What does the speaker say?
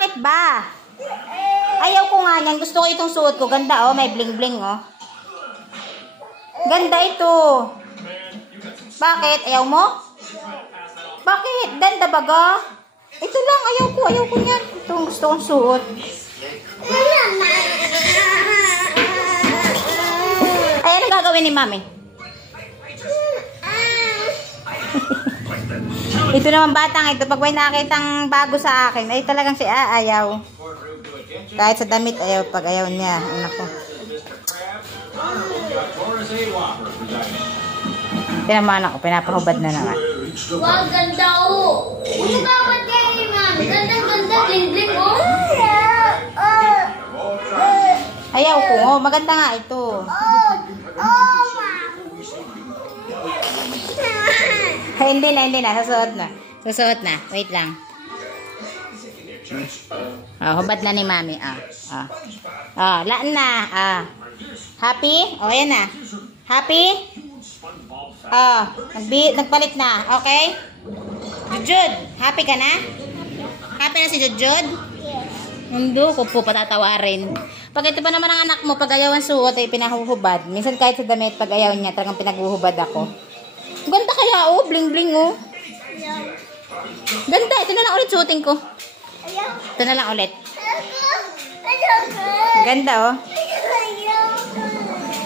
Bakit ba? Ayaw ko nga yan. Gusto ko itong suot ko. Ganda, oh. May bling-bling, oh. Ganda ito. Bakit? Ayaw mo? Bakit? Ganda baga? Ito lang. Ayaw ko. Ayaw ko yan. Ito ang gusto kong suot. Ay, ano gagawin ni Mami? Ito naman batang ito. Pag may nakitang bago sa akin, ay talagang siya ayaw. Kahit sa damit, ayaw. Pag ayaw niya. Anak ko. Tinamaan ako. Pinapahubad na naman. Wow, ganda o. Ano ka ba kayo, Mami? Ganda-ganda. Bling-bling o. Ayaw ko. Oh, maganda nga ito. Hindi na. Susuot na. Susuot na. Wait lang. Oh, hubad na ni Mami. Laan na. Happy? Oh, yan na. Happy? Nagpalit na. Okay? Jujud, happy ka na? Happy na si Jujud? Hindi ko po patatawarin. Pag ito pa naman ang anak mo, pag ayaw ang suot ay pinahuhubad. Minsan kahit sa damit, pag ayaw niya, talagang pinaghuhubad ako. Ganda kaya, oh. Bling-bling, oh. Ganda. Ito na lang ulit suotin ko. Ito na lang ulit. Ganda, oh.